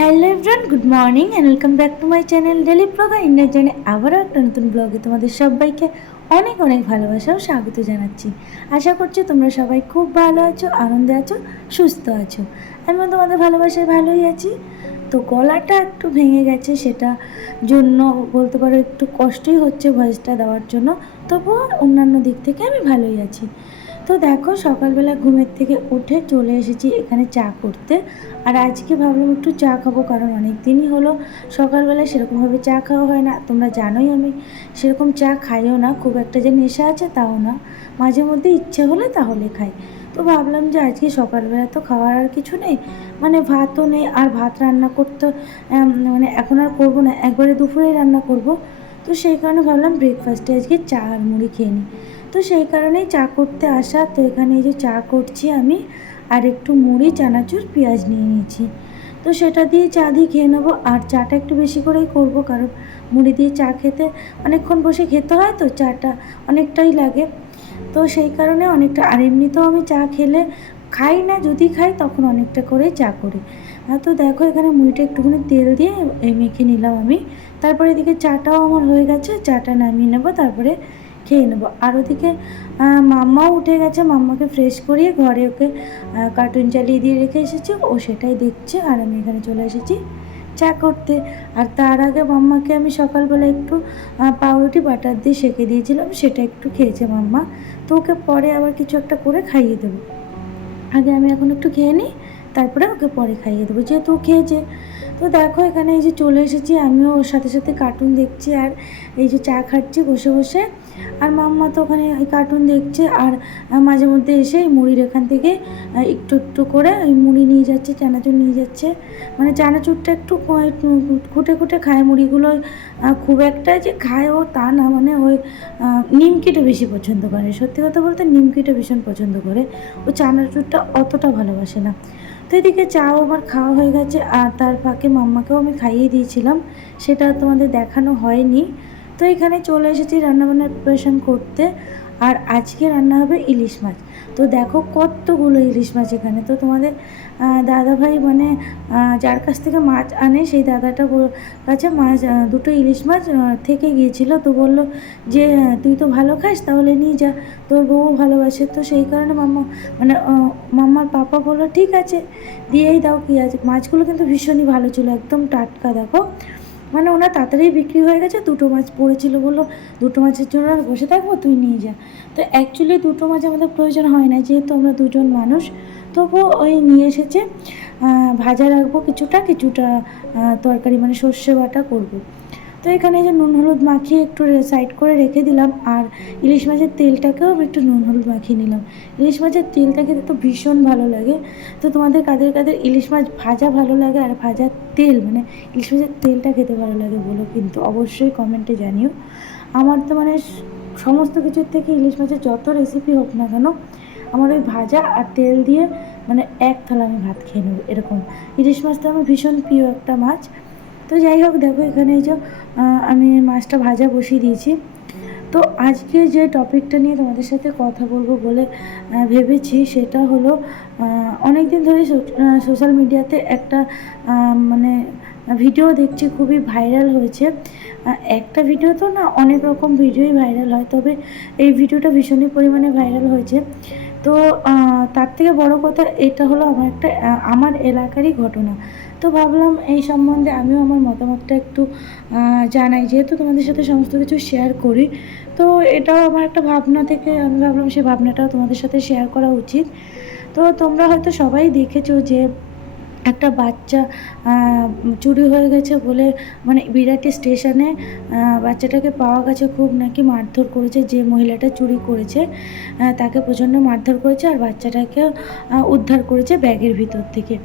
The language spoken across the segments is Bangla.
Hello everyone, good morning and welcome back to my channel daily blog India জানে। আবারও একটা নতুন ব্লগে তোমাদের সবাইকে অনেক অনেক ভালোবাসা ও স্বাগত জানাচ্ছি। আশা করছি তোমরা সবাই খুব ভালো আছো, আনন্দে আছো, সুস্থ আছো। আমিও তোমাদের ভালোবাসায় ভালোই আছি। তো গলাটা একটু ভেঙে গেছে, সেটা জন্য বলতে পারো একটু কষ্টই হচ্ছে ভয়েসটা দেওয়ার জন্য, তবুও অন্যান্য দিক থেকে আমি ভালোই আছি। তো দেখো, সকালবেলা ঘুমের থেকে উঠে চলে এসেছি এখানে চা করতে। আর আজকে ভাবলাম একটু চা খাবো, কারণ অনেক দিনই হলো সকালবেলা সেরকমভাবে চা খাওয়া হয় না। তোমরা জানোই আমি সেরকম চা খাইও না, খুব একটা যে নেশা আছে তাও না, মাঝে মধ্যে ইচ্ছে হলে তাহলে খাই। তো ভাবলাম যে আজকে সকালবেলা তো খাওয়ার আর কিছু নেই, মানে ভাতও নেই, আর ভাত রান্না করতে মানে এখন আর করবো না, একবারে দুপুরেই রান্না করব। তো সেই কারণে ভাবলাম ব্রেকফাস্টে আজকে চা আর মুড়ি খেয়ে নিই। তো সেই কারণেই চা করতে আসা। তো এখানে এই যে চা করছি আমি, আর একটু মুড়ি, চানাচুর, পেঁয়াজ নিয়ে নিয়েছি। তো সেটা দিয়ে চা দিয়ে খেয়ে নেবো। আর চাটা একটু বেশি করেই করব, কারণ মুড়ি দিয়ে চা খেতে অনেকক্ষণ বসে খেতে হয়, তো চাটা অনেকটাই লাগে। তো সেই কারণে অনেকটা, আর এমনিতেও আমি চা খেলে খাই না, যদি খাই তখন অনেকটা করেই চা করি। তো দেখো, এখানে মুড়িটা একটুখানি তেল দিয়ে মেখে নিলাম আমি। তারপরে এদিকে চাটাও আমার হয়ে গেছে, চাটা নামিয়ে নেবো, তারপরে খেয়ে নেবো। আর ওদিকে মাম্মাও উঠে গেছে, মাম্মাকে ফ্রেশ করিয়ে ঘরে ওকে কার্টুন চালিয়ে দিয়ে রেখে এসেছি, ও সেটাই দেখছে, আর আমি এখানে চলে এসেছি চা করতে। আর তার আগে মাম্মাকে আমি সকালবেলা একটু পাউরুটি বাটার দিয়ে সেঁকে দিয়েছিলাম, সেটা একটু খেয়েছে মাম্মা। তো ওকে পরে আবার কিছু একটা করে খাইয়ে দেবো। আগে আমি এখন একটু খেয়ে নিই, তারপরে ওকে পরে খাইয়ে দেবো, যেহেতু ও খেয়েছে। তো দেখো, এখানে এই যে চলে এসেছি, আমিও ওর সাথে সাথে কার্টুন দেখছি, আর এই যে চা খাচ্ছি বসে বসে। আর মাম্মা তো ওখানে ওই কার্টুন দেখছে, আর মাঝে মধ্যে এসে এই মুড়ির এখান থেকে একটু একটু করে ওই মুড়ি নিয়ে যাচ্ছে, চানাচুর নিয়ে যাচ্ছে। মানে চানাচুরটা একটু খুঁটে খুঁটে খায়, মুড়িগুলো খুব একটা যে খায় ও তা না, মানে ওই নিমকিটা বেশি পছন্দ করে। সত্যি কথা বলতে নিমকিটা ভীষণ পছন্দ করে, ও চানাচুরটা অতটা ভালোবাসে না। তো এদিকে চাও আমার খাওয়া হয়ে গেছে, আর তার ফাঁকে মাম্মাকেও আমি খাইয়ে দিয়েছিলাম, সেটা তোমাদের দেখানো হয়নি। তো এখানে চলে এসেছি রান্নাবান্নার প্রিপারেশান করতে। আর আজকে রান্না হবে ইলিশ মাছ। তো দেখো কতগুলো ইলিশ মাছ এখানে। তো তোমাদের দাদাভাই, মানে যার কাছ থেকে মাছ আনে, সেই দাদাটা কাছে মাছ দুটো ইলিশ মাছ থেকে গিয়েছিল। তো বললো যে তুই তো ভালো খাস, তাহলে নিয়ে যা, তোর বউ ভালোবাসে। তো সেই কারণে মাম্মা, মানে মাম্মার পাপা বললো ঠিক আছে, দিয়েই দাও, কী আছে। মাছগুলো কিন্তু ভীষণই ভালো ছিল, একদম টাটকা। দেখো, মানে ওনার তাড়াতাড়ি বিক্রি হয়ে গেছে, দুটো মাছ পড়েছিল, বললো দুটো মাছের জন্য আর বসে থাকবো, তুই নিয়ে যা। তো অ্যাকচুয়ালি দুটো মাছ আমাদের প্রয়োজন হয় না, যেহেতু আমরা দুজন মানুষ। তবুও ওই নিয়ে এসেছে। ভাজা রাখবো কিছুটা কিছুটা, তরকারি মানে সর্ষে বাটা করবো। তো এখানে যে নুন হলুদ মাখিয়ে একটু সাইড করে রেখে দিলাম, আর ইলিশ মাছের তেলটাকেও একটু নুন হলুদ মাখিয়ে নিলাম। ইলিশ মাছের তেলটা খেতে তো ভীষণ ভালো লাগে। তো তোমাদের কাদের কাদের ইলিশ মাছ ভাজা ভালো লাগে, আর ভাজার তেল, মানে ইলিশ মাছের তেলটা খেতে ভালো লাগে বলো, কিন্তু অবশ্যই কমেন্টে জানিও। আমার তো মানে সমস্ত কিছুর থেকে ইলিশ মাছের যত রেসিপি হোক না কেন, আমার ওই ভাজা আর তেল দিয়ে মানে এক থালা আমি ভাত খেয়ে নেবো এরকম। ইলিশ মাছটা আমার ভীষণ প্রিয় একটা মাছ। তো যাই হোক, দেখো এখানে এই যে আমি মাছটা ভাজা বসিয়ে দিয়েছি। তো আজকে যে টপিকটা নিয়ে তোমাদের সাথে কথা বলবো বলে ভেবেছি, সেটা হলো অনেক দিন ধরে সোশ্যাল মিডিয়াতে একটা মানে ভিডিও দেখছি, খুবই ভাইরাল হয়েছে। একটা ভিডিও তো না, অনেক রকম ভিডিওই ভাইরাল হয়, তবে এই ভিডিওটা ভীষণই পরিমাণে ভাইরাল হয়েছে। তো তার থেকে বড় কথা, এটা হলো আমার একটা আমার এলাকারই ঘটনা। তো ভাবলাম এই সম্বন্ধে আমিও আমার মতামতটা একটু জানাই, যেহেতু তোমাদের সাথে সমস্ত কিছু শেয়ার করি। তো এটাও আমার একটা ভাবনা থেকে আমি ভাবলাম সেই ভাবনাটাও তোমাদের সাথে শেয়ার করা উচিত। তো তোমরা হয়তো সবাই দেখেছো যে একটা বাচ্চা চুরি হয়ে গেছে বলে, মানে বিরাটি স্টেশনে বাচ্চাটাকে পাওয়া গেছে, খুব নাকি মারধর করেছে, যে মহিলাটা চুরি করেছে তাকে প্রচণ্ড মারধর করেছে, আর বাচ্চাটাকেও উদ্ধার করেছে ব্যাগের ভিতর থেকে।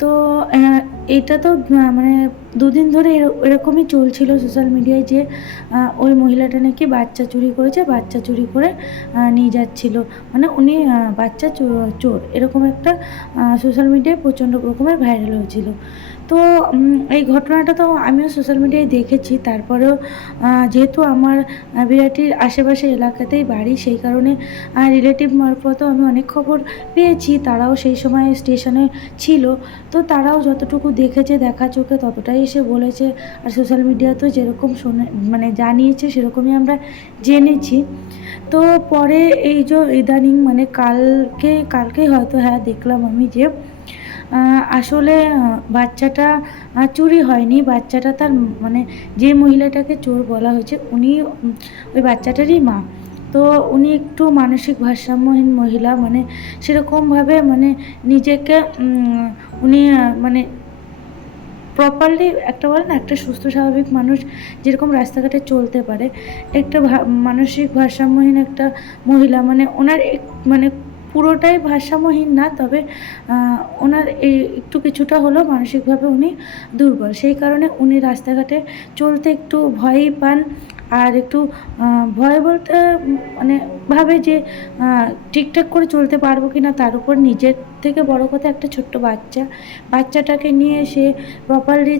তো এটা তো মানে দুদিন ধরে এরকমই চলছিল সোশ্যাল মিডিয়ায় যে ওই মহিলাটা নাকি বাচ্চা চুরি করেছে, বাচ্চা চুরি করে নিয়ে যাচ্ছিল, মানে উনি বাচ্চা চোর, এরকম একটা সোশ্যাল মিডিয়ায় প্রচণ্ড রকমের ভাইরাল হয়েছিল। তো এই ঘটনাটা তো আমিও সোশ্যাল মিডিয়ায় দেখেছি। তারপরেও যেহেতু আমার বিরাটির আশেপাশে এলাকাতেই বাড়ি, সেই কারণে রিলেটিভ মারফতও আমি অনেক খবর পেয়েছি। তারাও সেই সময় স্টেশনে ছিল, তো তারাও যতটুকু দেখেছে দেখা চোখে ততটাই এসে বলেছে। আর সোশ্যাল মিডিয়াতেও যেরকম শুনে মানে জানিয়েছে সেরকমই আমরা জেনেছি। তো পরে এই যে ইদানিং মানে কালকেই হয়তো, হ্যাঁ, দেখলাম আমি যে আসলে বাচ্চাটা চুরি হয়নি। বাচ্চাটা তার মানে যে মহিলাটাকে চোর বলা হয়েছে উনি ওই বাচ্চাটারই মা। তো উনি একটু মানসিক ভারসাম্যহীন মহিলা, মানে সেরকমভাবে মানে নিজেকে উনি মানে প্রপারলি, একটা বলে না, একটা সুস্থ স্বাভাবিক মানুষ যেরকম রাস্তাঘাটে চলতে পারে, একটা মানসিক ভারসাম্যহীন একটা মহিলা, মানে ওনার মানে পুরোটাই ভারসাম্যহীন না, তবে ওনার একটু কিছুটা হলেও মানসিকভাবে উনি দুর্বল। সেই কারণে উনি রাস্তাঘাটে চলতে একটু ভয়ই পান। আর একটু ভয় বলতে মানে ভাবে যে ঠিকঠাক করে চলতে পারবো কি না, তার উপর নিজের থেকে বড় কথা একটা ছোট্ট বাচ্চাটাকে নিয়ে সে প্রপারলি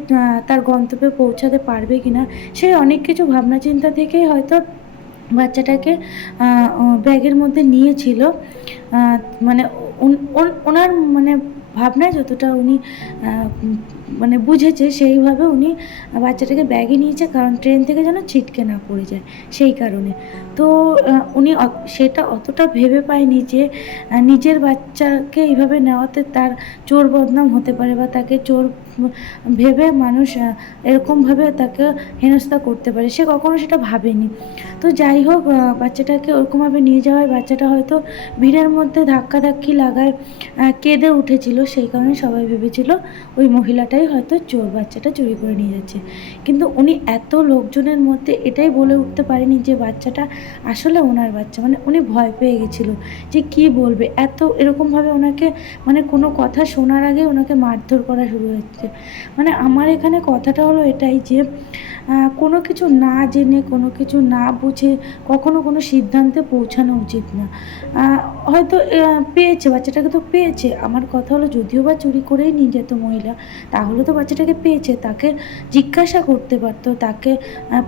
তার গন্তব্যে পৌঁছাতে পারবে কি না, সেই অনেক কিছু ভাবনা চিন্তা থেকেই হয়তো বাচ্চাটাকে ব্যাগের মধ্যে নিয়েছিল। মানে ওনার মানে ভাবনায় যতটা উনি মানে বুঝেছে সেইভাবে উনি বাচ্চাটাকে ব্যাগে নিয়েছে, কারণ ট্রেন থেকে যেন ছিটকে না পড়ে যায় সেই কারণে। তো উনি সেটা অতটা ভেবে পায়নি যে নিজের বাচ্চাকে এইভাবে নেওয়াতে তার চোর বদনাম হতে পারে, বা তাকে চোর ভেবে মানুষ এরকমভাবে তাকে হেনস্থা করতে পারে, সে কখনো সেটা ভাবেনি। তো যাই হোক, বাচ্চাটাকে ওরকমভাবে নিয়ে যাওয়ায় বাচ্চাটা হয়তো ভিড়ের মধ্যে ধাক্কাধাক্কি লাগায় কেঁদে উঠেছিল, সেই কারণে সবাই ভেবেছিল ওই মহিলাটাই হয়তো চোর, বাচ্চাটা চুরি করে নিয়ে যাচ্ছে। কিন্তু উনি এত লোকজনের মধ্যে এটাই বলে উঠতে পারেনি যে বাচ্চাটা আসলে ওনার বাচ্চা। মানে উনি ভয় পেয়ে গেছিলো যে কী বলবে, এত এরকমভাবে ওনাকে মানে কোনো কথা শোনার আগে ওনাকে মারধর করা শুরু হচ্ছে। মানে আমার এখানে কথাটা হলো এটাই যে কোনো কিছু না জেনে, কোনো কিছু না বুঝে কখনো কোনো সিদ্ধান্তে পৌঁছানো উচিত না। হয়তো পেয়েছে, বাচ্চাটাকে তো পেয়েছে। আমার কথা হলো, যদিও বা চুরি করেই নিয়ে যেত মহিলা, তাহলে তো বাচ্চাটাকে পেয়েছে, তাকে জিজ্ঞাসা করতে পারতো, তাকে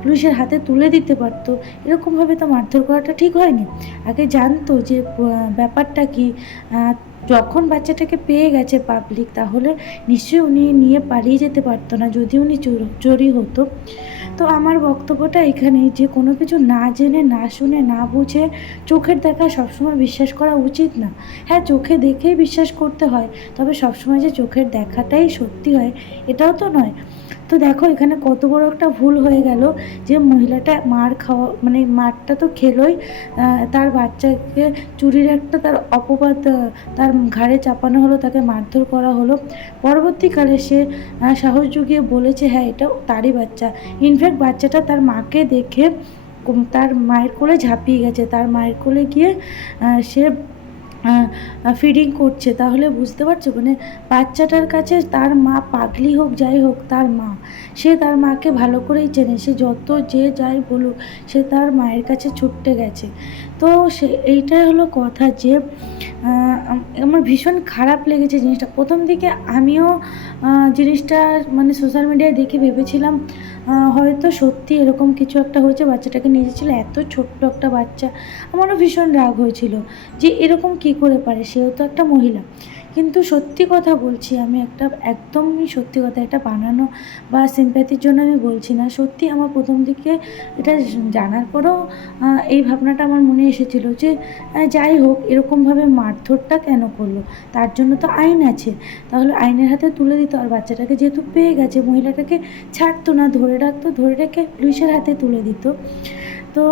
পুলিশের হাতে তুলে দিতে পারতো। এরকমভাবে তো মারধর করাটা ঠিক হয়নি। আগে জানতো যে ব্যাপারটা কী। যখন বাচ্চাটাকে পেয়ে গেছে পাবলিক, তাহলে নিশ্চয়ই উনি নিয়ে পালিয়ে যেতে পারতো না যদি উনি চোরি হতো। তো আমার বক্তব্যটা এখানেই যে কোনো কিছু না জেনে, না শুনে, না বুঝে চোখের দেখা সবসময় বিশ্বাস করা উচিত না। হ্যাঁ, চোখে দেখেই বিশ্বাস করতে হয়, তবে সবসময় যে চোখের দেখাটাই সত্যি হয় এটাও তো নয়। তো দেখো এখানে কত বড় একটা ভুল হয়ে গেল যে মহিলাটা মার খাওয়া মানে মারটা তো খেলোই, তার বাচ্চাকে চুরির একটা তার অপবাদ তার ঘাড়ে চাপানো হলো, তাকে মারধর করা হলো। পরবর্তীকালে সে সাহস জুগিয়ে বলেছে হ্যাঁ এটা তারই বাচ্চা। ইনফ্যাক্ট বাচ্চাটা তার মাকে দেখে তার মায়ের কোলে ঝাঁপিয়ে গেছে, তার মায়ের কোলে গিয়ে সে ফিডিং করছে। তাহলে বুঝতে পারছো, মানে বাচ্চাটার কাছে তার মা পাগলি হোক যাই হোক, তার মা, সে তার মাকে ভালো করেই চেনে। সে যত যে যাই বলুক, সে তার মায়ের কাছে ছুটতে গেছে। তো এইটাই হলো কথা যে আমার ভীষণ খারাপ লেগেছে জিনিসটা। প্রথম দিকে আমিও জিনিসটা মানে সোশ্যাল মিডিয়ায় দেখে ভেবেছিলাম হয়তো সত্যি এরকম কিছু একটা হয়েছে, বাচ্চাটাকে নিয়ে যাচ্ছিলো, এত ছোট্ট একটা বাচ্চা। আমারও ভীষণ রাগ হয়েছিল যে এরকম কী করে পারে, সেও তো একটা মহিলা। কিন্তু সত্যি কথা বলছি, আমি একদমই সত্যি কথা, এটা বানানো বা সিম্প্যাথির জন্য আমি বলছি না। সত্যি আমার প্রথম দিকে এটা জানার পরেও এই ভাবনাটা আমার মনে এসেছিল যে যাই হোক, এরকমভাবে মারধরটা কেন করলো, তার জন্য তো আইন আছে, তাহলে আইনের হাতে তুলে দিত। আর বাচ্চাটাকে যেহেতু পেয়ে গেছে, মহিলাটাকে ছাড়তো না, ধরে রাখতো, ধরে রেখে পুলিশের হাতে তুলে দিত। তো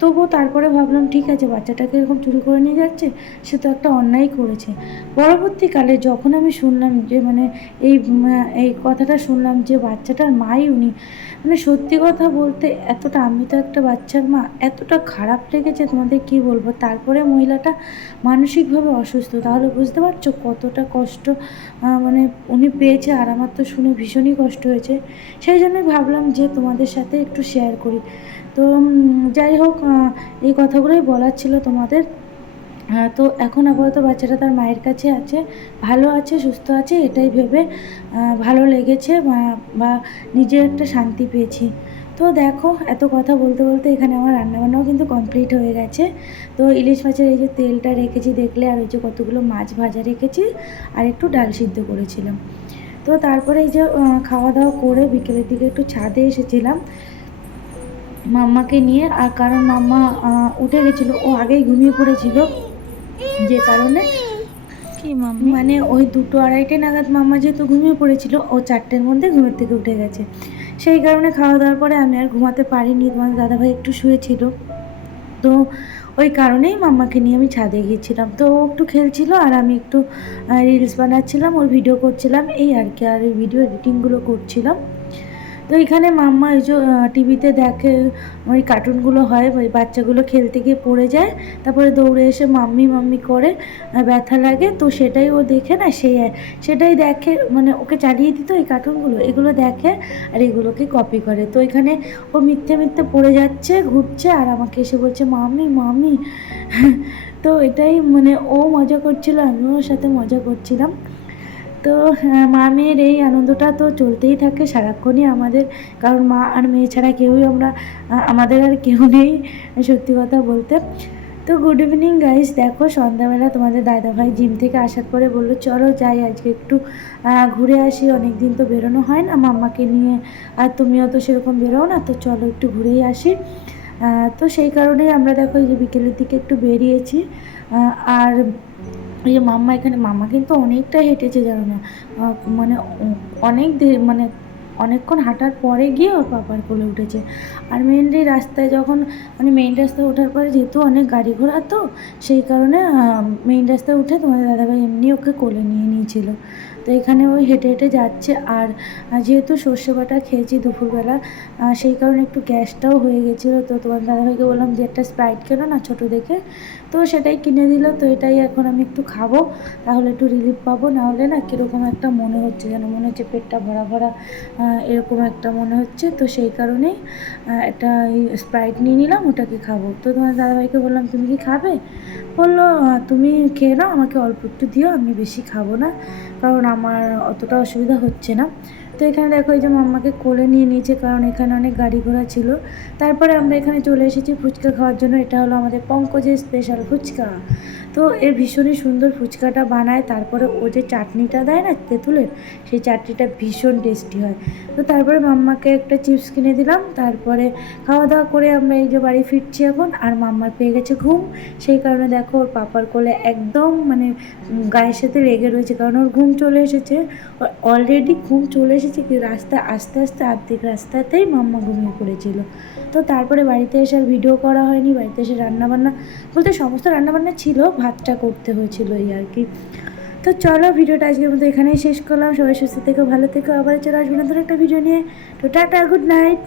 তবুও তারপরে ভাবলাম ঠিক আছে, বাচ্চাটাকে এরকম চুরি করে নিয়ে যাচ্ছে, সে তো একটা অন্যায় করেছে। পরবর্তীকালে যখন আমি শুনলাম যে মানে এই কথাটা শুনলাম যে বাচ্চাটার মাই উনি, মানে সত্যি কথা বলতে এতটা, আমি তো একটা বাচ্চার মা, এতটা খারাপ লেগেছে তোমাদের কি বলবো। তারপরে মহিলাটা মানসিকভাবে অসুস্থ, তাহলে বুঝতে পারছো কতটা কষ্ট মানে উনি পেয়েছে। আর আমার তো শুনে ভীষণই কষ্ট হয়েছে, সেই জন্যই ভাবলাম যে তোমাদের সাথে একটু শেয়ার করি। তো যাই হোক, এই কথাগুলোই বলার ছিল তোমাদের। তো এখন আপাতত বাচ্চাটা তার মায়ের কাছে আছে, ভালো আছে, সুস্থ আছে, এটাই ভেবে ভালো লেগেছে বা নিজের একটা শান্তি পেয়েছি। তো দেখো, এত কথা বলতে বলতে এখানে আমার রান্নাবান্নাও কিন্তু কমপ্লিট হয়ে গেছে। তো ইলিশ মাছের এই যে তেলটা রেখেছি দেখলে, আর ওই যে কতগুলো মাছ ভাজা রেখেছি, আর একটু ডাল সিদ্ধ করেছিলাম। তো তারপরে এই যে খাওয়া দাওয়া করে বিকেলের দিকে একটু ছাদে এসেছিলাম মাম্মাকে নিয়ে। আর কারণ মাম্মা উঠে গেছিলো, ও আগেই ঘুমিয়ে পড়েছিল, যে কারণে কি মাম্মি? মানে ওই 2-2 আড়াইটে নাগাদ মাম্মা যেহেতু ঘুমিয়ে পড়েছিল, ও 4টের মধ্যে ঘুমের থেকে উঠে গেছে। সেই কারণে খাওয়া দাওয়ার পরে আমি আর ঘুমাতে পারিনি, তোমার দাদাভাই একটু শুয়েছিল। তো ওই কারণেই মাম্মাকে নিয়ে আমি ছাদে গিয়েছিলাম। তো ও একটু খেলছিল আর আমি একটু রিলস বানাচ্ছিলাম, ওর ভিডিও করছিলাম, এই আর কি। আর এই ভিডিও এডিটিংগুলো করছিলাম। তো এখানে মাম্মা এই যে টিভিতে দেখে ওই কার্টুনগুলো হয়, ওই বাচ্চাগুলো খেলতে গিয়ে পড়ে যায়, তারপরে দৌড়ে এসে মাম্মি মাম্মি করে, ব্যথা লাগে, তো সেটাই ও দেখে না, সেটাই দেখে, মানে ওকে চালিয়ে দিত এই কার্টুনগুলো, এগুলো দেখে আর এগুলোকে কপি করে। তো এখানে ও মিথ্যে মিথ্যে পড়ে যাচ্ছে, ঘুরছে, আর আমাকে এসে বলছে মাম্মি মাম্মি। তো এটাই মানে ও মজা করছিল, আমিও ওর সাথে মজা করছিলাম। তো মা মেয়ের এই আনন্দটা তো চলতেই থাকে সারাক্ষণই আমাদের, কারণ মা আর মেয়ে ছাড়া কেউই আমরা, আমাদের আর কেউ নেই সত্যি কথা বলতে। তো গুড ইভিনিং গাইস, দেখো সন্ধ্যাবেলা তোমাদের দাদাভাই জিম থেকে আসার পরে বললো চলো যাই আজকে একটু ঘুরে আসি, অনেক দিন তো বেরোনো হয় না মাম্মাকে নিয়ে, আর তুমিও তো সেরকম বেরোও না, তো চলো একটু ঘুরেই আসি। তো সেই কারণেই আমরা দেখো এই যে বিকেলের দিকে একটু বেরিয়েছি। আর এই যে মাম্মা, এখানে মাম্মা কিন্তু অনেকটা হেঁটেছে জানো না, মানে অনেক মানে অনেকক্ষণ হাঁটার পরে গিয়ে ওর পাপার কোলে উঠেছে। আর মেনলি রাস্তায় যখন, মানে মেইন রাস্তায় ওঠার পরে যেহেতু অনেক গাড়ি ঘোড়া, তো সেই কারণে মেইন রাস্তায় উঠে তোমাদের দাদাভাই এমনি ওকে কোলে নিয়ে নিয়েছিল। তো এখানে ওই হেঁটে হেঁটে যাচ্ছে। আর যেহেতু সর্ষে বাটা খেয়েছি দুপুরবেলা, সেই কারণে একটু গ্যাসটাও হয়ে গেছিলো। তো তোমার দাদাভাইকে বললাম যে একটা স্প্রাইট কেনো না ছোটো দেখে, তো সেটাই কিনে দিল। তো এটাই এখন আমি একটু খাবো, তাহলে একটু রিলিফ পাবো, নাহলে না কীরকম একটা মনে হচ্ছে, যেন মনে হচ্ছে পেটটা ভরা ভরা, এরকম একটা মনে হচ্ছে। তো সেই কারণেই একটা স্প্রাইট নিয়ে নিলাম, ওটাকে খাবো। তো তোমার দাদাভাইকে বললাম তুমি কি খাবে, বললো তুমি খেয়ে নাও, আমাকে অল্প একটু দিও, আমি বেশি খাবো না, কারণ আমার অতটা অসুবিধা হচ্ছে না। তো এখানে দেখো এই যে মাম্মাকে কোলে নিয়ে নিয়েছে, কারণ এখানে অনেক গাড়ি ঘোড়া ছিল। তারপরে আমরা এখানে চলে এসেছি ফুচকা খাওয়ার জন্য। এটা হলো আমাদের পঙ্কজের স্পেশাল ফুচকা। তো এর ভীষণই সুন্দর ফুচকাটা বানায়, তারপরে ও যে চাটনিটা দেয় না তেঁতুলের, সেই চাটনিটা ভীষণ টেস্টি হয়। তো তারপরে মাম্মাকে একটা চিপস কিনে দিলাম। তারপরে খাওয়া দাওয়া করে আমরা এই যে বাড়ি ফিরছি এখন। আর মাম্মার পেয়ে গেছে ঘুম, সেই কারণে দেখো ওর পাপার কোলে একদম মানে গায়ের সাথে লেগে রয়েছে, কারণ ওর ঘুম চলে এসেছে, অলরেডি ঘুম চলে এসেছে, কি রাস্তা আস্তে আস্তে অর্ধেক রাস্তাতেই মাম্মা ঘুমিয়ে পড়েছিল। তো তারপরে বাড়িতে এসে আর ভিডিও করা হয়নি, বাড়িতে এসে রান্নাবান্না বলতে সমস্ত রান্নাবান্না ছিল, ভাতটা করতে হয়েছিল এই আর কি। তো চলো ভিডিওটা আজকের মতো এখানেই শেষ করলাম। সবাই সুস্থ থেকো, ভালো থেকো, আবার চলে আসবো নতুন একটা ভিডিও নিয়ে। তো টাটা, গুড নাইট।